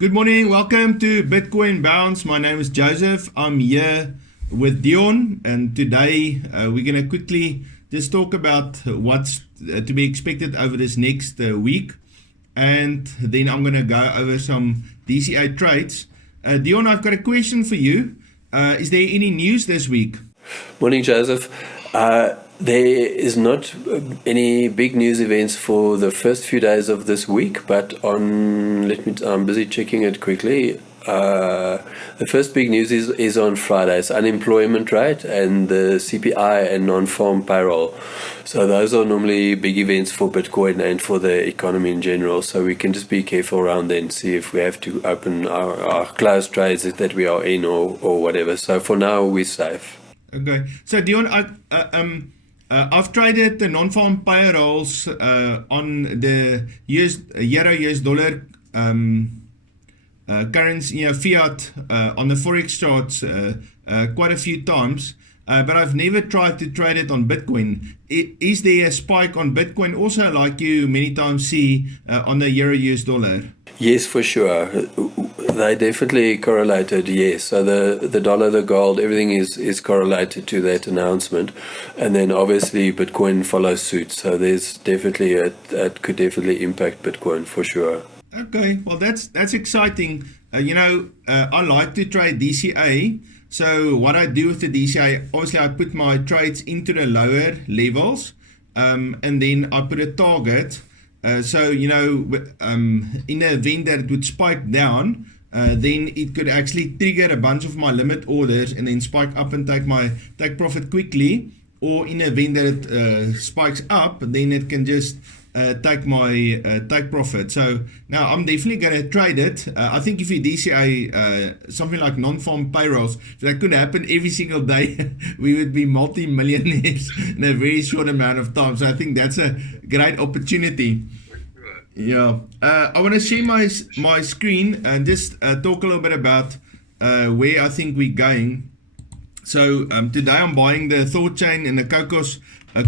Good morning. Welcome to Bitcoin Bounce. My name is Joseph. I'm here with Dion, and today we're going to quickly just talk about what's to be expected over this next week, and then I'm going to go over some DCA trades. Dion, I've got a question for you. Is there any news this week? Morning, Joseph. There is not any big news events for the first few days of this week, but I'm busy checking it quickly. The first big news is on Friday's unemployment rate and the CPI and non-farm payroll. So those are normally big events for Bitcoin and for the economy in general. So we can just be careful around then, see if we have to open our closed trades that we are in or whatever. So for now, we're safe. Okay. So Dion, I've traded the non-farm payrolls on the euro-US dollar currency, fiat on the forex charts quite a few times, but I've never tried to trade it on Bitcoin. Is there a spike on Bitcoin also, like you many times see on the euro-US dollar? Yes, for sure. They definitely correlated, yes. So the dollar, the gold, everything is correlated to that announcement. And then obviously Bitcoin follows suit. So there's definitely, it could definitely impact Bitcoin for sure. Okay, well that's exciting. I like to trade DCA. So what I do with the DCA, obviously I put my trades into the lower levels, and then I put a target. So in the event that it would spike down, then it could actually trigger a bunch of my limit orders and then spike up and take profit quickly. Or in the event that it spikes up, then it can just take profit. So now I'm definitely going to trade it. I think if you DCA something like non-farm payrolls, if that could happen every single day, we would be multi-millionaires in a very short amount of time. So I think that's a great opportunity. Yeah, I want to share my screen and just talk a little bit about where I think we're going. So today I'm buying the ThorChain and the Cocos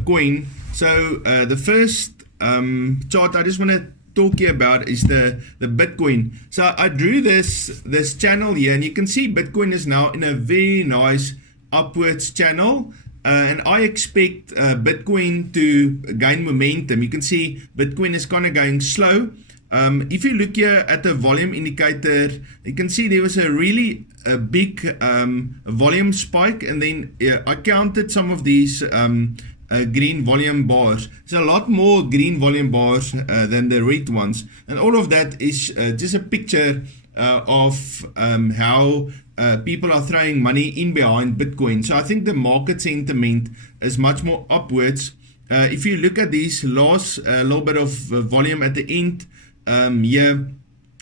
coin. So the first chart I just want to talk here about is the Bitcoin. So I drew this channel here, and you can see Bitcoin is now in a very nice upwards channel. And I expect Bitcoin to gain momentum. You can see Bitcoin is kind of going slow. If you look here at the volume indicator, you can see there was a really big volume spike, and then I counted some of these green volume bars. There's a lot more green volume bars than the red ones, and all of that is just a picture of how people are throwing money in behind Bitcoin. So I think the market sentiment is much more upwards. If you look at these last little bit of volume at the end here,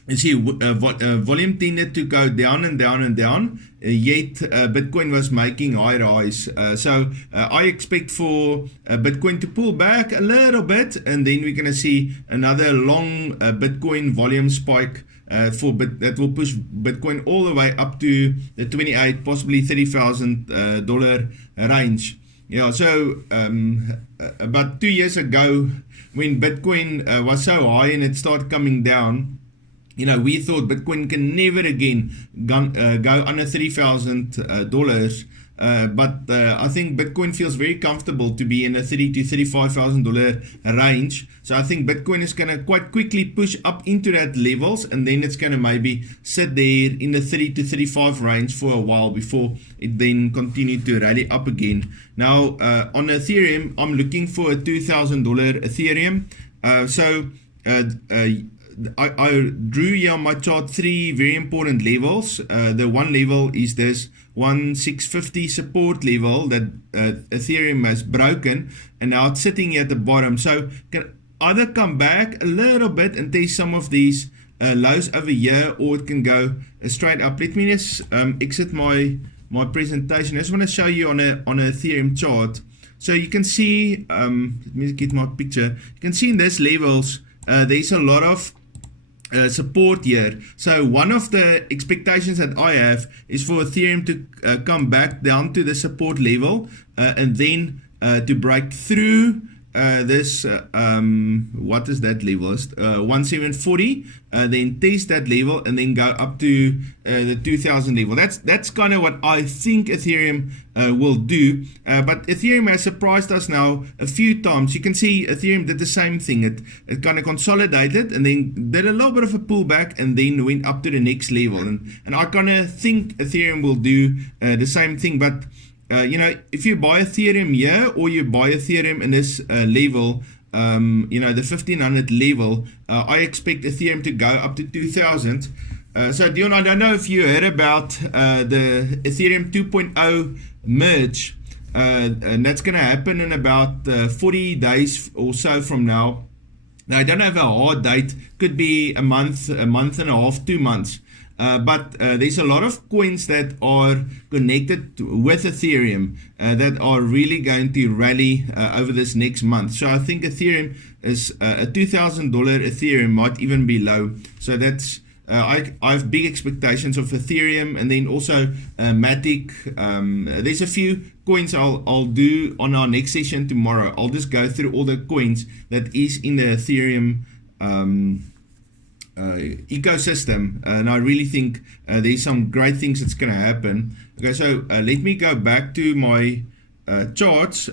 you see volume tended to go down and down and down, yet Bitcoin was making higher highs. So I expect for Bitcoin to pull back a little bit, and then we're going to see another long Bitcoin volume spike that will push Bitcoin all the way up to the 28, possibly $30,000 range. Yeah, so about 2 years ago, when Bitcoin was so high and it started coming down, we thought Bitcoin can never again go under $30,000. But I think Bitcoin feels very comfortable to be in a $30,000 to $35,000 range. So I think Bitcoin is going to quite quickly push up into that levels, and then it's going to maybe sit there in the 30 to 35 range for a while before it then continue to rally up again. Now on Ethereum, I'm looking for a $2,000 Ethereum. I drew here on my chart three very important levels. The one level is this 1,650 support level that Ethereum has broken, and now it's sitting here at the bottom. So can either come back a little bit and test some of these lows over here, or it can go straight up. Let me just exit my presentation. I just want to show you on a Ethereum chart. So you can see, let me get my picture. You can see in these levels, there's a lot of support here. So one of the expectations that I have is for Ethereum to come back down to the support level and then to break through this, what is that level? 1740, then test that level and then go up to the 2000 level. That's kind of what I think Ethereum will do. But Ethereum has surprised us now a few times. You can see Ethereum did the same thing. It kind of consolidated and then did a little bit of a pullback and then went up to the next level. And I kind of think Ethereum will do the same thing. But if you buy Ethereum here or you buy Ethereum in this level, the 1500 level, I expect Ethereum to go up to 2000. So Dion, I don't know if you heard about the Ethereum 2.0 merge, and that's going to happen in about 40 days or so from now. Now, I don't have a hard date, could be a month and a half, 2 months. But there's a lot of coins that are connected with Ethereum that are really going to rally over this next month. So I think Ethereum is a $2,000 Ethereum might even be low. So that's I have big expectations of Ethereum, and then also Matic. There's a few coins I'll do on our next session tomorrow. I'll just go through all the coins that is in the Ethereum ecosystem, and I really think there's some great things that's going to happen. Okay, so let me go back to my charts.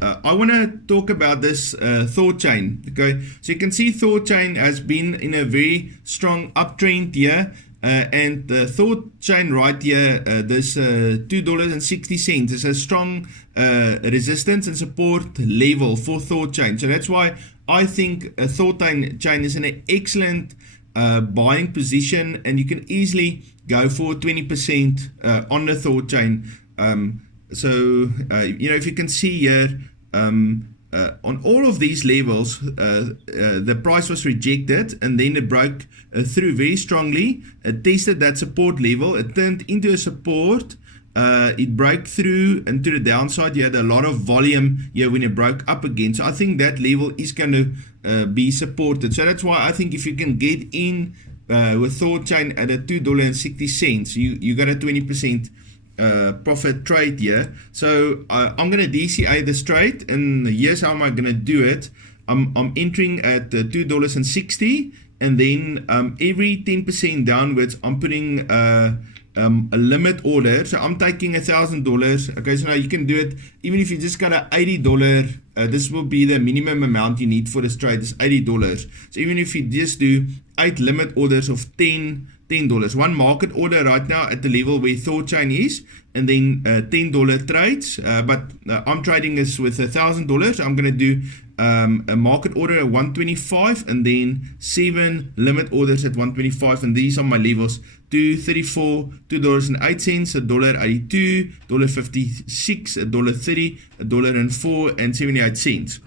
I want to talk about this ThorChain. Okay, so you can see ThorChain has been in a very strong uptrend here, and the ThorChain right here, this $2.60 is a strong resistance and support level for ThorChain. So that's why I think ThorChain is in an excellent buying position, and you can easily go for 20% on the ThorChain. If you can see here, on all of these levels, the price was rejected, and then it broke through very strongly. It tested that support level. It turned into a support. It broke through into the downside. You had a lot of volume here when it broke up again. So I think that level is going to be supported. So that's why I think if you can get in with ThorChain at a $2.60, you got a 20% profit trade here. So I'm going to DCA this trade, and here's how am I going to do it. I'm entering at $2.60, and then every 10% downwards, I'm putting a limit order. So I'm taking $1,000. Okay, so now you can do it even if you just got a $80. This will be the minimum amount you need for this trade. It's $80. So even if you just do 8 limit orders of $10, one market order right now at the level where ThorChain is, and then $10 trades. But I'm trading this with $1,000. I'm going to do a market order at 125, and then 7 limit orders at 125, and these are my levels: $2.34, $2.08, $1.82, $1.56, $1.30, $1.04, and 78 cents.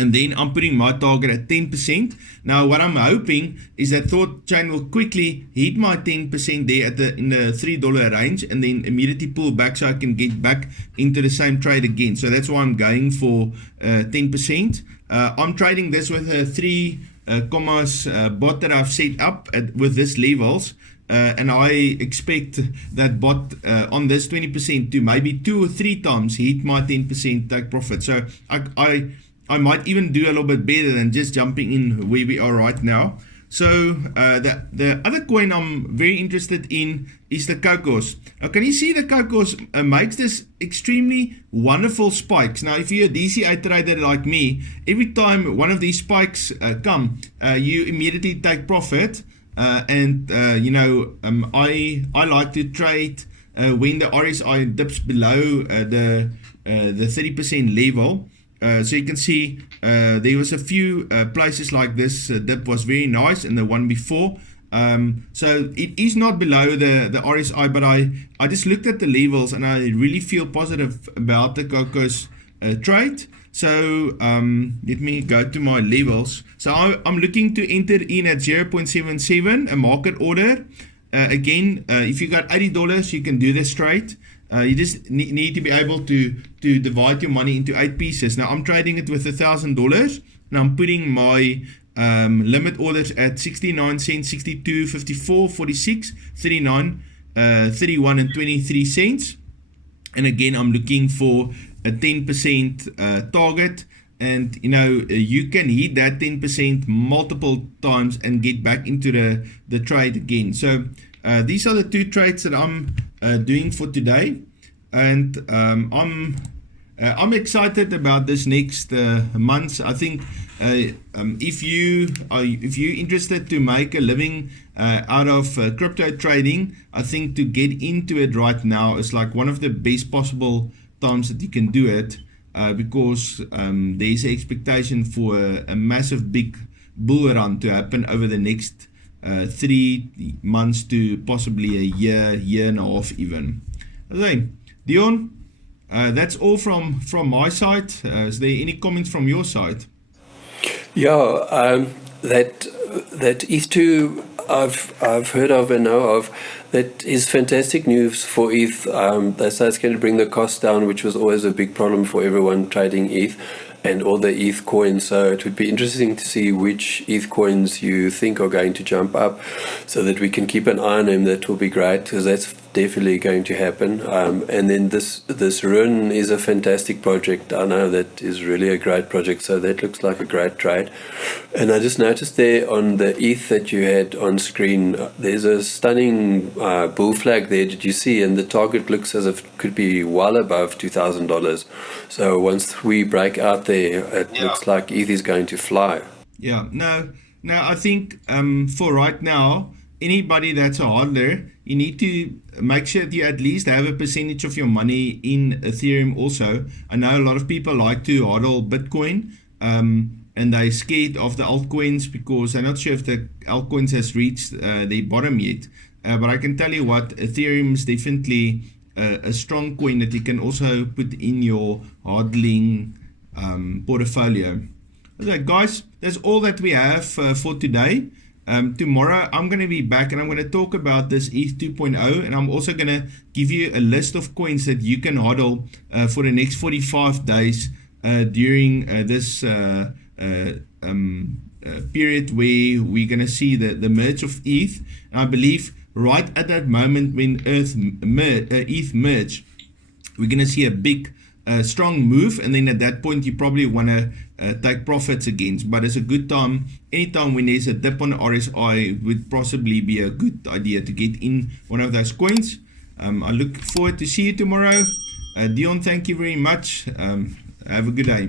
And then I'm putting my target at 10%. Now, what I'm hoping is that ThorChain will quickly hit my 10% there in the $3 range, and then immediately pull back so I can get back into the same trade again. So that's why I'm going for 10%. I'm trading this with a 3 commas bot that I've set up with this levels. And I expect that bot on this 20% to maybe 2 or 3 times hit my 10% take profit. So I might even do a little bit better than just jumping in where we are right now. So the other coin I'm very interested in is the Cocos. Now, can you see the Cocos makes this extremely wonderful spikes. Now, if you're a DCA trader like me, every time one of these spikes come, you immediately take profit. I like to trade when the RSI dips below the 30% level. So you can see there was a few places like this dip was very nice, and the one before. So it is not below the RSI, but I just looked at the levels and I really feel positive about the Cocos trade. So let me go to my levels. So I'm looking to enter in at 0.77, a market order. Again, if you got $80, you can do this trade. You just need to be able to divide your money into 8 pieces. Now I'm trading it with $1,000, and I'm putting my limit orders at 69 cents, 62, 54, 46, 39, 31, and 23 cents. And again, I'm looking for a 10% target. and you can hit that 10% multiple times and get back into the trade again. So these are the 2 trades that I'm doing for today, and I'm excited about this next months. I think if you're interested to make a living out of crypto trading, I think to get into it right now is like one of the best possible times that you can do it, because there's an expectation for a massive big bull run to happen over the next 3 months to possibly a year and a half even. Okay, Dion, that's all from my side. Is there any comments from your side? Yeah, that ETH2 I've heard of and know of. That is fantastic news for ETH. They say it's going to bring the cost down, which was always a big problem for everyone trading ETH and all the ETH coins. So it would be interesting to see which ETH coins you think are going to jump up, so that we can keep an eye on them. That will be great, because that's definitely going to happen. And then this RUNE is a fantastic project. I know that is really a great project, so that looks like a great trade. And I just noticed there on the ETH that you had on screen, there's a stunning bull flag there. Did you see? And the target looks as if it could be well above $2,000. So once we break out there, it looks like ETH is going to fly. Yeah, no, I think for right now, anybody that's a hodler, you need to make sure that you at least have a percentage of your money in Ethereum also. I know a lot of people like to hodl Bitcoin, and they're scared of the altcoins because they're not sure if the altcoins has reached their bottom yet. But I can tell you what, Ethereum is definitely a strong coin that you can also put in your hodling portfolio. Okay, guys, that's all that we have for today. Tomorrow I'm going to be back and I'm going to talk about this ETH 2.0, and I'm also going to give you a list of coins that you can hodl for the next 45 days during this period where we're going to see the merge of ETH. And I believe right at that moment when ETH merge, we're going to see a big strong move, and then at that point you probably want to take profits again. But it's a good time, anytime when there's a dip on the RSI, would possibly be a good idea to get in one of those coins. I look forward to see you tomorrow. Dion, thank you very much. Have a good day.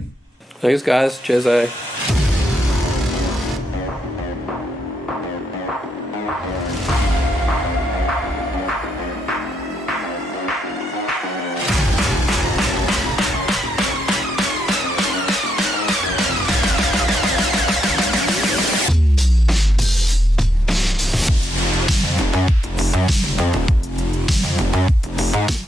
Thanks guys. Cheers.